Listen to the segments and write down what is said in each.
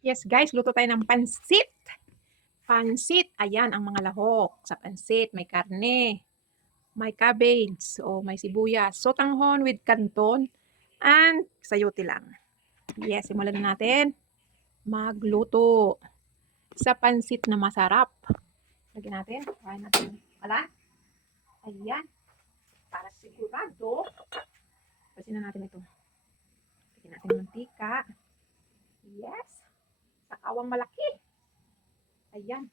Yes guys, luto tayo ng pansit. Pansit, ayan ang mga lahok. Sa pansit, may karne, may cabbage, o may sibuyas, sotanghon with canton, and sayote lang. Yes, simulan na natin magluto sa pansit na masarap. Lagyan natin, kain natin. Wala? Ayan. Para sigurado, pasin na natin ito. Lagyan natin mantika. Yes. Sa kawang malaki. Ayan.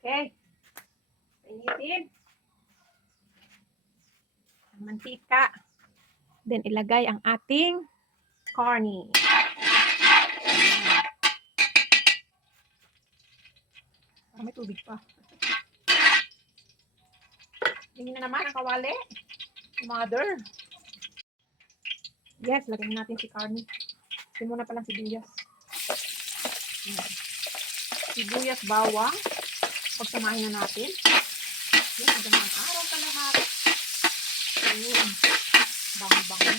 Okay. Painitin ang mantika. Then, ilagay ang ating corny. May tubig pa. Tingin na naman ang kawali. Mother. Yes, lagyan natin si corny. Ito muna palang sibuyas. Sibuyas, bawang. Pagsamahin na natin. Yan, magandang araw sa lahat. Ayun. Bango-bango.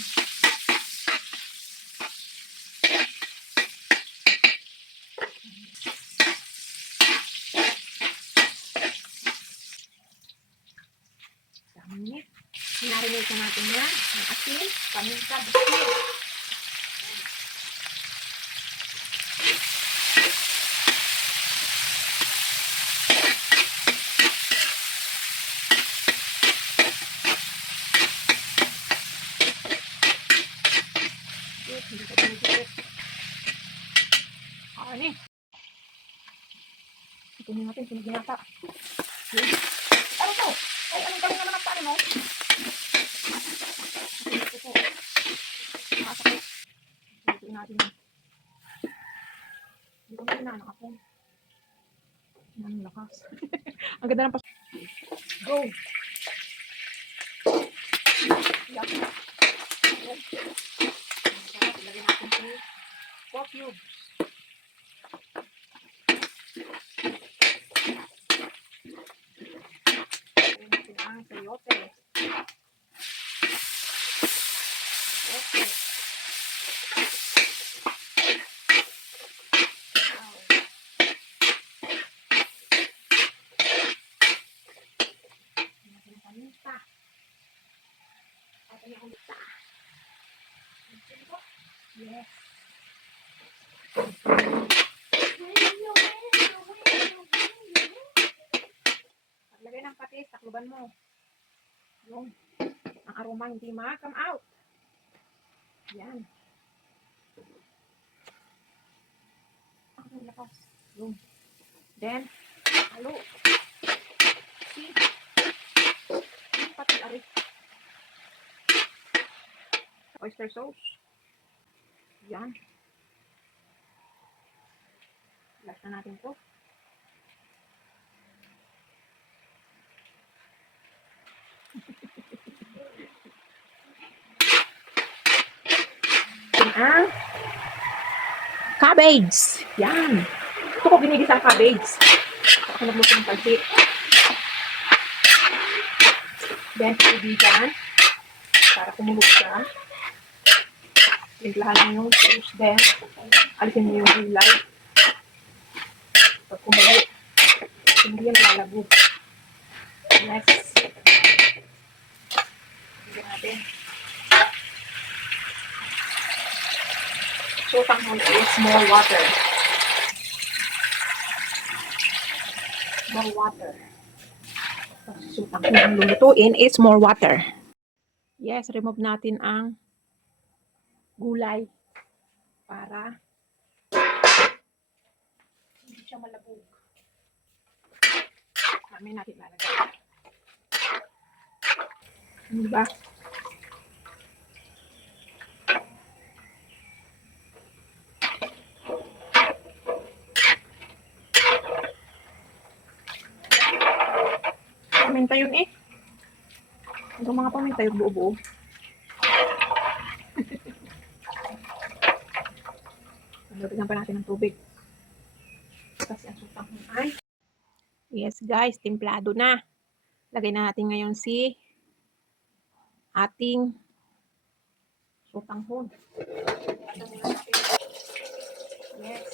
Damit. Hinarinate na natin yan. Ang asin, paminta, bisit. Hindi ka pinagkakit. Ano eh. Ito natin, siniginata. Ano to? Ay, anong gawin naman ang paano mo? Ito po. Nakasakit. Ito natin yun. Hindi ko na pinaanak ako. Ang lakas. Ang ganda ng pas... Go! Yuck. Ilagay natin si pork cubes. Ilagay natin ang sayote. Okay. Paminta. At ang paminta. Yes. Paglagay ng patis, takluban mo. Yung ang aroma hindi ma-come out. Yan. Ang lakas. Yung. Then, halo. See? Pati ari. Oyster sauce. Yan. Last na natin to. Ang cabbage. Yan. Ito ko binigis ang cabbage. Ako nagluto ng pansit. Then, ibigan. Para kumulog siya. Timplahan mo yung sauce. Then, alisin mo yung gulay. Pag kumulog, hindi yan lalabog. Yes. Hindi natin. So, tanghon is more water. More water. So, tanghon ang lulutuin is more water. Yes, remove natin ang gulay para hindi siya malabog. Kami natin lalagay. Diba? Paminta yun eh. Itong mga paminta yung buo-buo. Lagyan pa natin ng tubig. Kasi ang sutang ay... Yes guys, timplado na. Lagay na natin ngayon si ating sutanghon. Yes.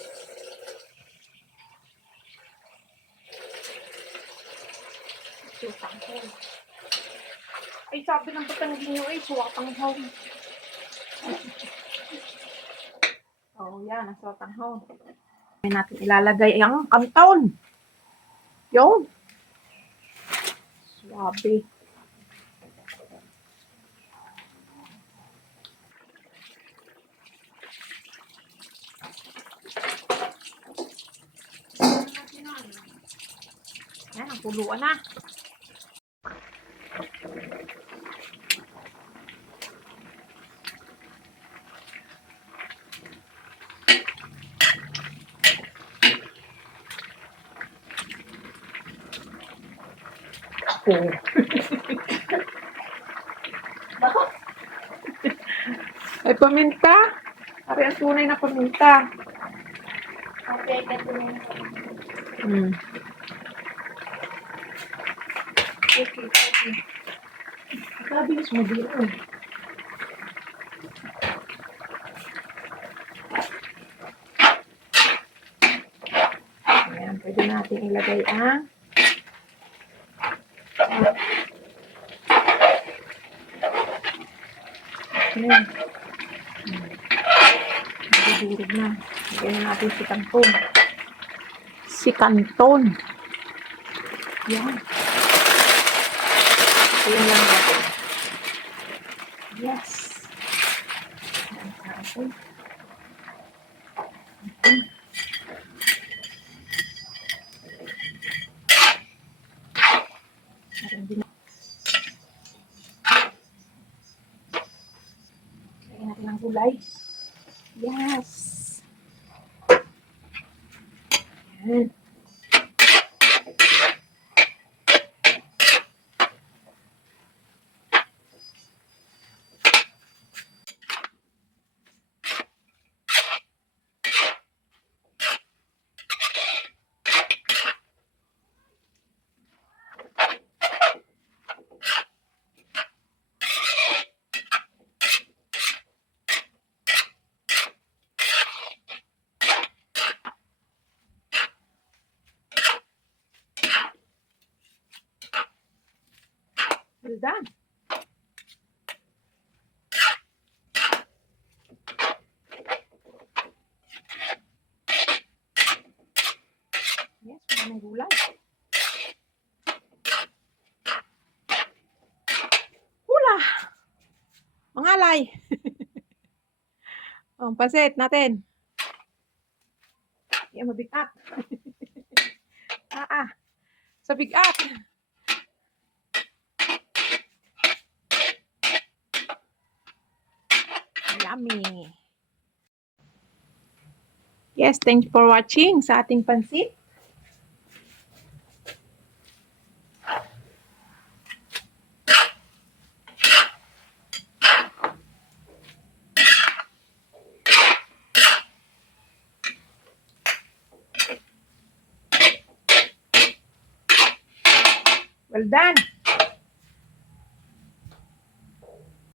Sutanghon. Ay, sabi ng Batanggino ay suwatanghon. Oh, yan, ang suwatanghon. May natin ilalagay ang kanton. Yun. Swabe. Yan, ang kuluan na. Oh. Ay, paminta. Pare ang tunay na paminta. Okay, tunay na paminta. Okay. Mabilis mo dito. Ayan, pwede natin ilagay ang ayan. Nagdudurog na. Lagyan na natin si kanton. Si kanton. Yan. Ayan lang natin. Yes. Ayan, kanton. Lagyan natin ang gulay. Yes. Ayan. Well done. Yes, maraming gulay. Hula! Mangalay. Oh, pasit natin. Yan, mabigat. Sa bigat. Yummy. Yes, thanks for watching sa ating pansit. Well done.